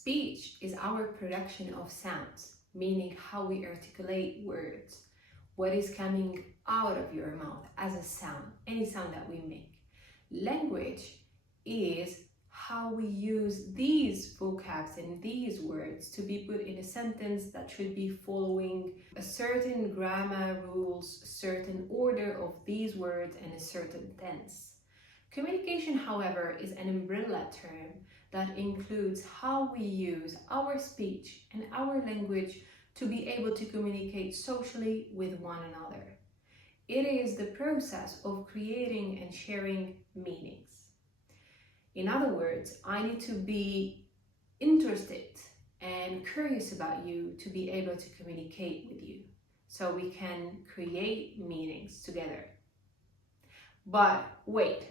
Speech is our production of sounds, meaning how we articulate words, what is coming out of your mouth as a sound, any sound that we make. Language is how we use these vocabs and these words to be put in a sentence that should be following a certain grammar rules, a certain order of these words, and a certain tense. Communication, however, is an umbrella term that includes how we use our speech and our language to be able to communicate socially with one another. It is the process of creating and sharing meanings. In other words, I need to be interested and curious about you to be able to communicate with you so we can create meanings together. But wait,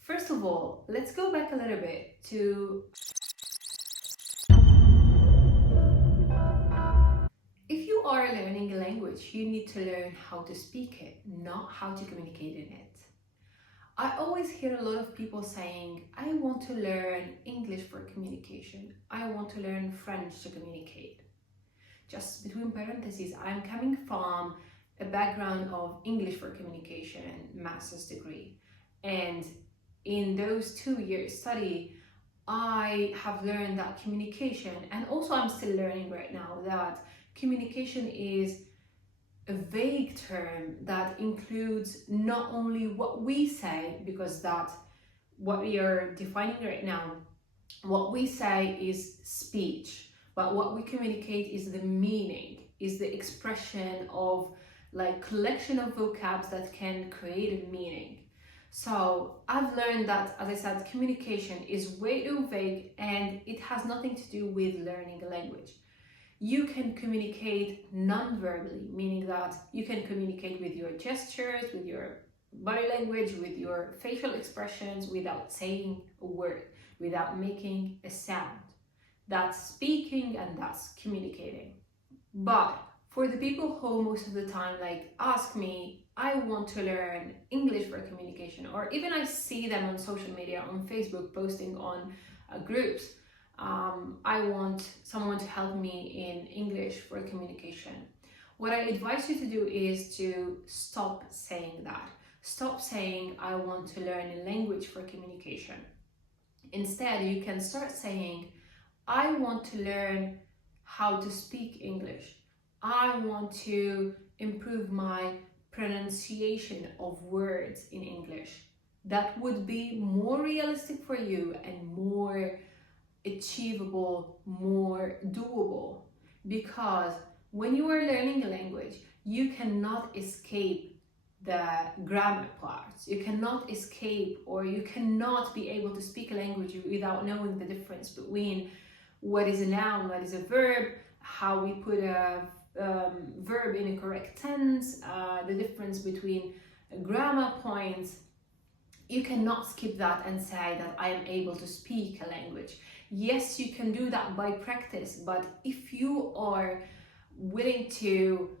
first of all, let's go back a little bit to if you are learning a language, you need to learn how to speak it, not how to communicate in it. I always hear a lot of people saying, I want to learn English for communication. I want to learn French to communicate. Just between parentheses, I'm coming from a background of English for communication, master's degree. And in those 2 years study, I have learned that communication, and also I'm still learning right now, that communication is a vague term that includes not only what we say, because that's what we are defining right now. What we say is speech, but what we communicate is the meaning, is the expression of like collection of vocabs that can create a meaning. So I've learned that, as I said, communication is way too vague and it has nothing to do with learning a language. You can communicate non-verbally, meaning that you can communicate with your gestures, with your body language, with your facial expressions without saying a word, without making a sound. That's speaking and that's communicating. But for the people who most of the time like ask me, I want to learn English for communication, or even I see them on social media, on Facebook, posting on groups, I want someone to help me in English for communication. What I advise you to do is to stop saying that. Stop saying, I want to learn a language for communication. Instead, you can start saying, I want to learn how to speak English. I want to improve my pronunciation of words in English. That would be more realistic for you and more achievable, more doable, because when you are learning a language, you cannot escape the grammar parts. You cannot escape, or you cannot be able to speak a language without knowing the difference between what is a noun, what is a verb, how we put a verb in a correct tense, the difference between grammar points. You cannot skip that and say that I am able to speak a language. Yes, you can do that by practice, but if you are willing to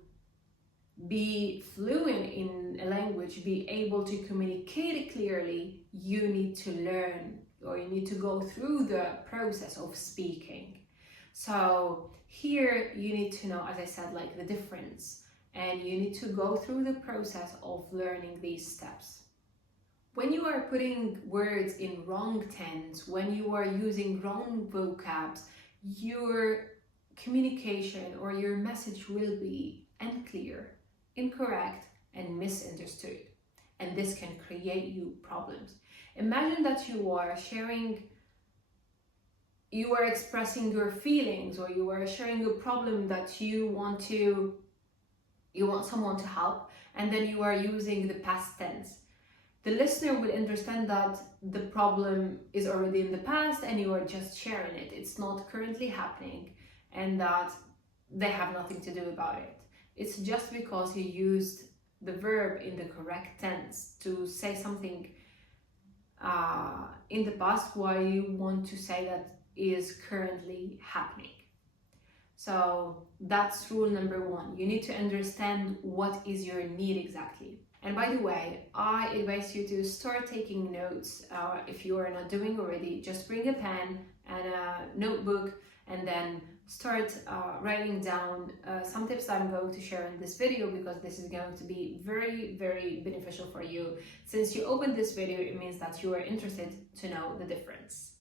be fluent in a language, be able to communicate it clearly, you need to learn, or you need to go through the process of speaking. So here you need to know, as I said, like the difference, and you need to go through the process of learning these steps. When you are putting words in wrong tense, when you are using wrong vocabs, your communication or your message will be unclear, incorrect, and misunderstood. And this can create you problems. Imagine that you are expressing your feelings, or you are sharing a problem that you want someone to help, and then you are using the past tense. The listener will understand that the problem is already in the past and you are just sharing it. It's not currently happening, and that they have nothing to do about it. It's just because you used the verb in the correct tense to say something in the past, why you want to say that is currently happening. So that's rule number 1. You need to understand what is your need exactly. And by the way, I advise you to start taking notes. If you are not doing already, just bring a pen and a notebook, and then start writing down some tips I'm going to share in this video, because this is going to be very, very beneficial for you. Since you opened this video, it means that you are interested to know the difference.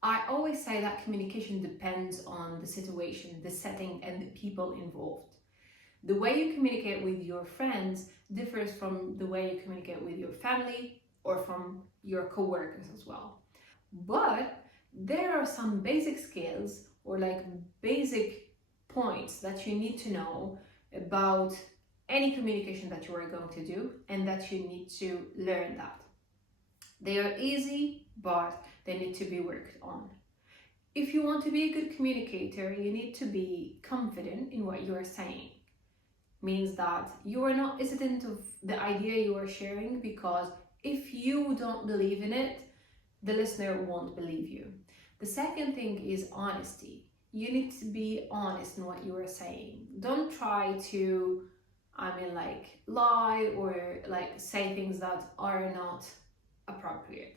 I always say that communication depends on the situation, the setting, and the people involved. The way you communicate with your friends differs from the way you communicate with your family or from your co-workers as well. But there are some basic skills or like basic points that you need to know about any communication that you are going to do, and that you need to learn that. They are easy, but they need to be worked on. If you want to be a good communicator, you need to be confident in what you are saying. Means that you are not hesitant of the idea you are sharing, because if you don't believe in it, the listener won't believe you. The second thing is honesty. You need to be honest in what you are saying. Don't try to, lie or say things that are not appropriate.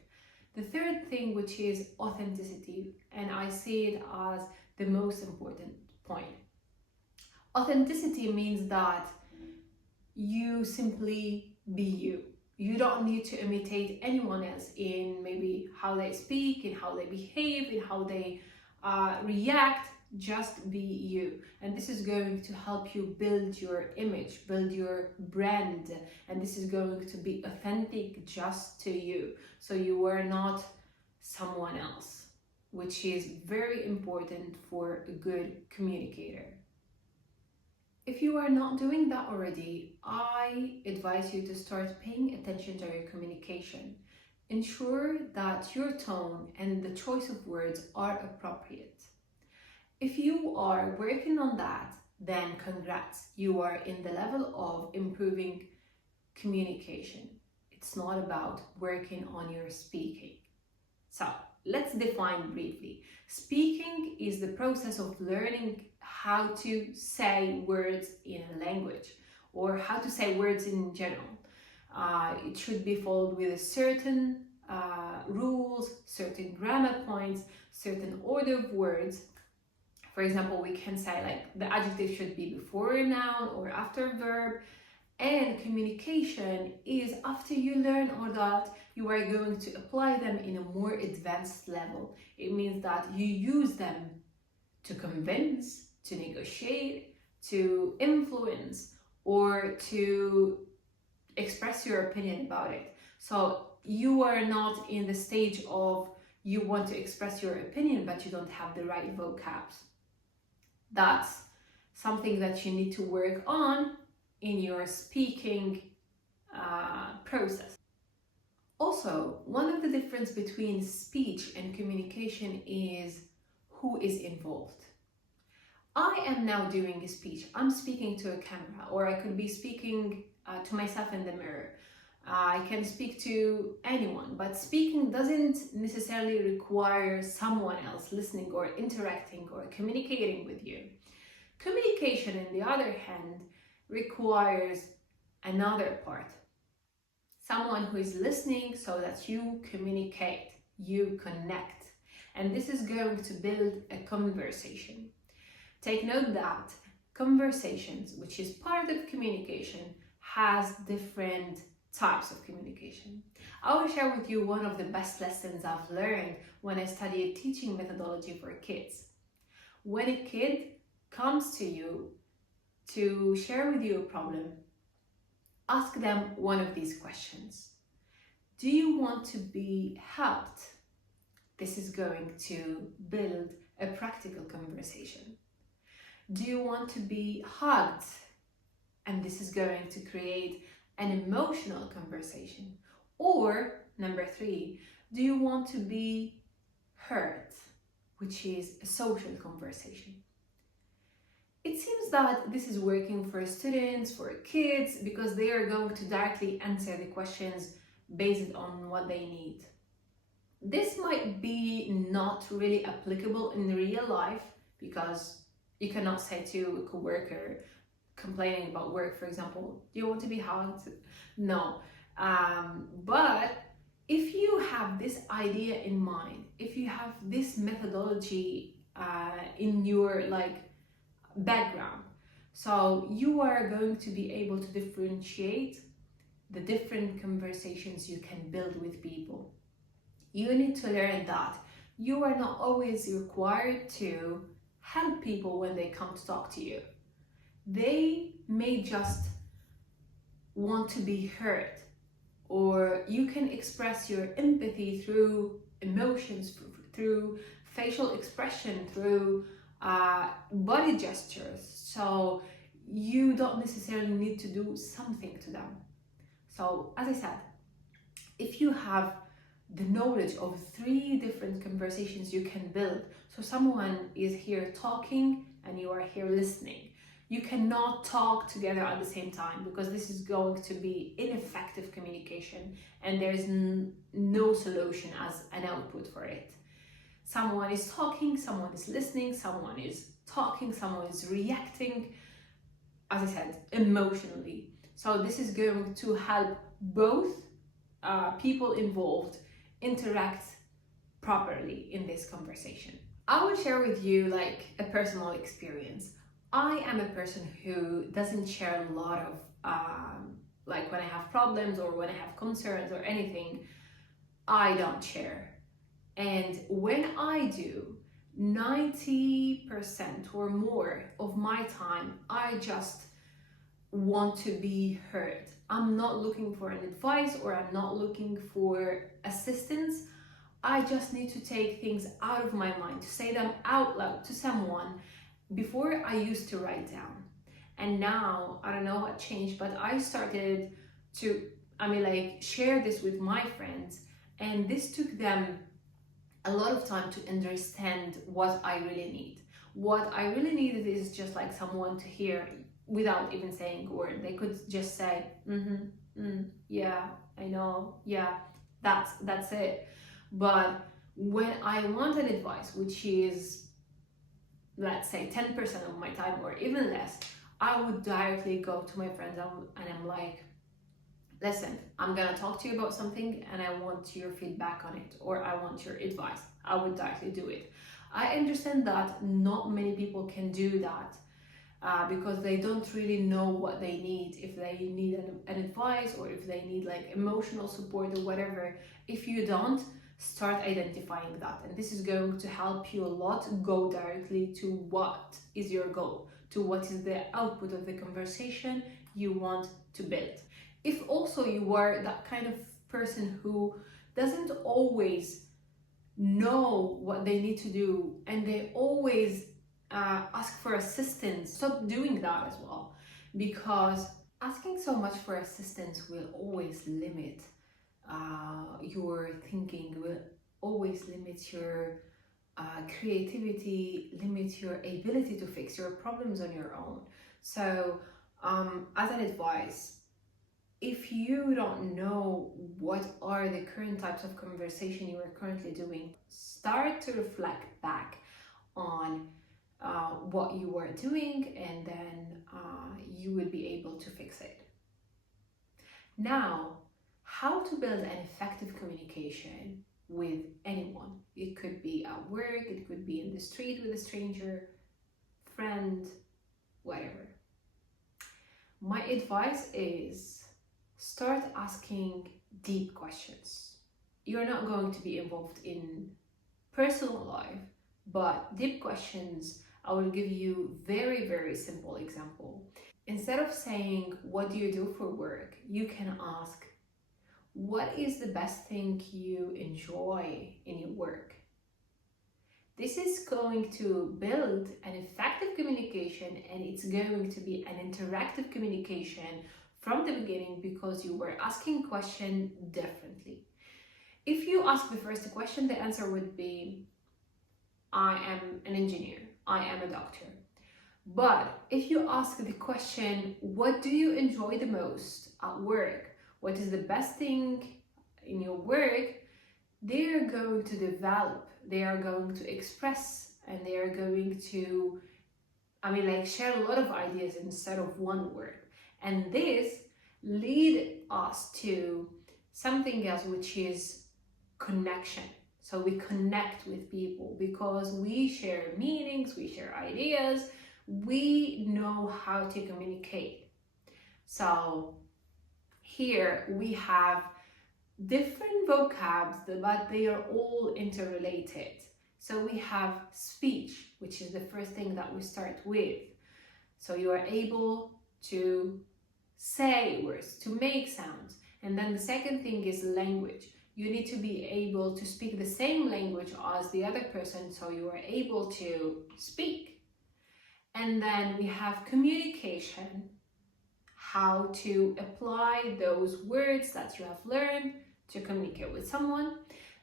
The third thing, which is authenticity, and I see it as the most important point. Authenticity means that you simply be you. You don't need to imitate anyone else in maybe how they speak, in how they behave, in how they react. Just be you. And this is going to help you build your image, build your brand. And this is going to be authentic just to you. So you are not someone else, which is very important for a good communicator. If you are not doing that already, I advise you to start paying attention to your communication. Ensure that your tone and the choice of words are appropriate. If you are working on that, then congrats, you are in the level of improving communication. It's not about working on your speaking. So let's define briefly. Speaking is the process of learning how to say words in a language, or how to say words in general. It should be followed with certain rules, certain grammar points, certain order of words. For example, we can say the adjective should be before a noun or after a verb. And communication is, after you learn all that, you are going to apply them in a more advanced level. It means that you use them to convince, to negotiate, to influence, or to express your opinion about it. So you are not in the stage of you want to express your opinion, but you don't have the right vocabs. That's something that you need to work on in your speaking process. Also, one of the difference between speech and communication is who is involved. I am now doing a speech. I'm speaking to a camera, or I could be speaking to myself in the mirror. I can speak to anyone, but speaking doesn't necessarily require someone else listening or interacting or communicating with you. Communication, on the other hand, requires another part. Someone who is listening so that you communicate, you connect. And this is going to build a conversation. Take note that conversations, which is part of communication, has different types of communication. I will share with you one of the best lessons I've learned when I studied teaching methodology for kids. When a kid comes to you to share with you a problem, ask them one of these questions. Do you want to be helped? This is going to build a practical conversation. Do you want to be hugged? And this is going to create an emotional conversation. Or number 3, do you want to be heard? Which is a social conversation. It seems that this is working for students, for kids, because they are going to directly answer the questions based on what they need. This might be not really applicable in real life, because you cannot say to a coworker complaining about work, for example, do you want to be hugged? No. But If you have this idea in mind, if you have this methodology in your background, so you are going to be able to differentiate the different conversations you can build with people. You need to learn that you are not always required to help people when they come to talk to you. They may just want to be heard, or you can express your empathy through emotions, through facial expression, through body gestures. So you don't necessarily need to do something to them. So as I said, if you have the knowledge of 3 different conversations you can build, so someone is here talking and you are here listening, you cannot talk together at the same time, because this is going to be ineffective communication and there's no solution as an output for it. Someone is talking, someone is listening, someone is talking, someone is reacting, as I said, emotionally. So this is going to help both people involved interact properly in this conversation. I will share with you a personal experience. I am a person who doesn't share a lot of when I have problems or when I have concerns or anything, I don't share. And when I do, 90% or more of my time, I just want to be heard. I'm not looking for an advice, or I'm not looking for assistance. I just need to take things out of my mind, to say them out loud to someone. Before, I used to write down, and now I don't know what changed, but I started to share this with my friends, and this took them a lot of time to understand what I really need. What I really needed is just someone to hear without even saying a word. They could just say, yeah, I know, yeah, that's it. But when I want an advice, which is, let's say, 10% of my time or even less, I would directly go to my friends and I'm like, listen, I'm gonna talk to you about something and I want your feedback on it, or I want your advice. I would directly do it. I understand that not many people can do that because they don't really know what they need, if they need an advice or if they need emotional support or whatever. If you don't, start identifying that, and this is going to help you a lot. Go directly to what is your goal, to what is the output of the conversation you want to build. If also you are that kind of person who doesn't always know what they need to do and they always ask for assistance, stop doing that as well, because asking so much for assistance will always limit your thinking, will always limit your creativity, limit your ability to fix your problems on your own. So as an advice, if you don't know what are the current types of conversation you are currently doing, start to reflect back on what you are doing, and then you will be able to fix it. Now, how to build an effective communication with anyone. It could be at work, it could be in the street with a stranger, friend, whatever. My advice is start asking deep questions. You're not going to be involved in personal life, but deep questions, I will give you very, very simple example. Instead of saying, what do you do for work? You can ask, what is the best thing you enjoy in your work? This is going to build an effective communication, and it's going to be an interactive communication from the beginning, because you were asking question differently. If you ask the first question, the answer would be, I am an engineer, I am a doctor. But if you ask the question, what do you enjoy the most at work? What is the best thing in your work? They are going to develop, they are going to express, and they are going to, share a lot of ideas instead of one word. And this lead us to something else, which is connection. So we connect with people because we share meanings, we share ideas, we know how to communicate. So here we have different vocabs, but they are all interrelated. So we have speech, which is the first thing that we start with. So you are able to say words, to make sounds. And then the second thing is language. You need to be able to speak the same language as the other person, so you are able to speak. And then we have communication, how to apply those words that you have learned to communicate with someone.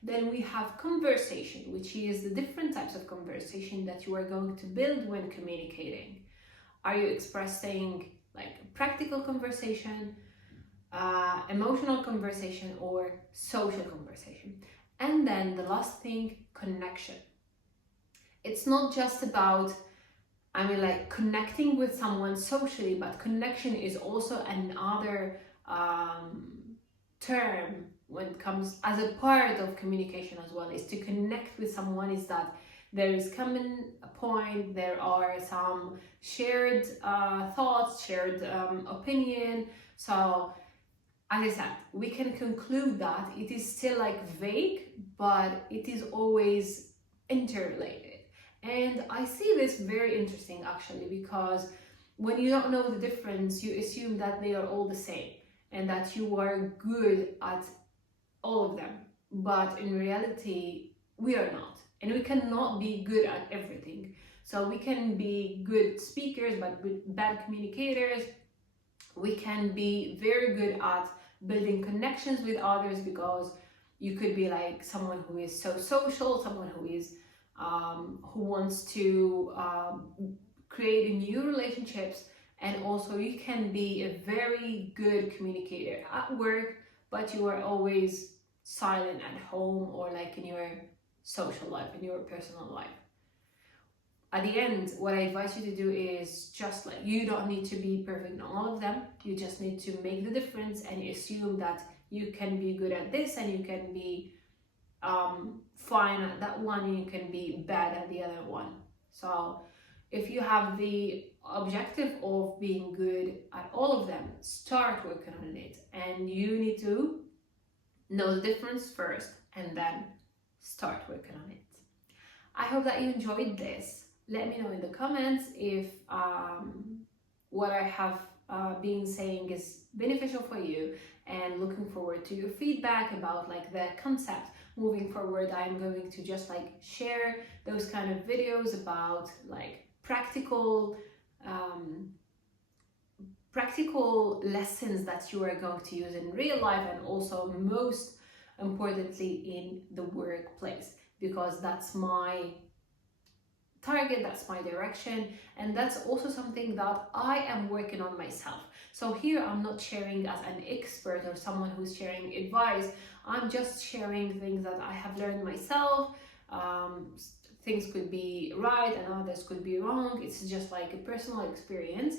Then we have conversation, which is the different types of conversation that you are going to build when communicating. Are you expressing like practical conversation, emotional conversation, or social conversation? And then the last thing, connection. It's not just about like connecting with someone socially, but connection is also another term when it comes as a part of communication as well. Is to connect with someone is that there is common point, there are some shared thoughts, shared opinion. So as I said, we can conclude that it is still like vague, but it is always interrelated. And I see this very interesting actually, because when you don't know the difference, you assume that they are all the same and that you are good at all of them. But in reality, we are not. And we cannot be good at everything. So we can be good speakers, but bad communicators. We can be very good at building connections with others, because you could be like someone who is so social, someone who is who wants to create new relationships. And also you can be a very good communicator at work, but you are always silent at home or like in your social life, in your personal life. At the end, what I advise you to do is just like, you don't need to be perfect in all of them. You just need to make the difference and assume that you can be good at this and you can be fine at that one and you can be bad at the other one. So if you have the objective of being good at all of them, start working on it. And you need to know the difference first and then start working on it. I hope that you enjoyed this. Let me know in the comments if what I have been saying is beneficial for you, and looking forward to your feedback about like the concept. Moving forward, I'm going to just like share those kind of videos about like practical lessons that you are going to use in real life, and also most importantly in the workplace, because that's my target, that's my direction, and that's also something that I am working on myself. So here I'm not sharing as an expert or someone who's sharing advice. I'm just sharing things that I have learned myself. Things could be right and others could be wrong. It's just like a personal experience,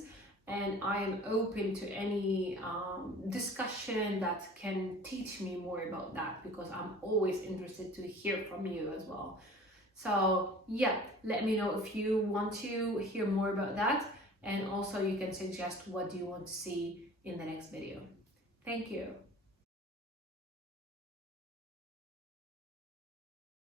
and I am open to any discussion that can teach me more about that, because I'm always interested to hear from you as well. So yeah, let me know if you want to hear more about that, and also you can suggest what do you want to see in the next video. Thank you.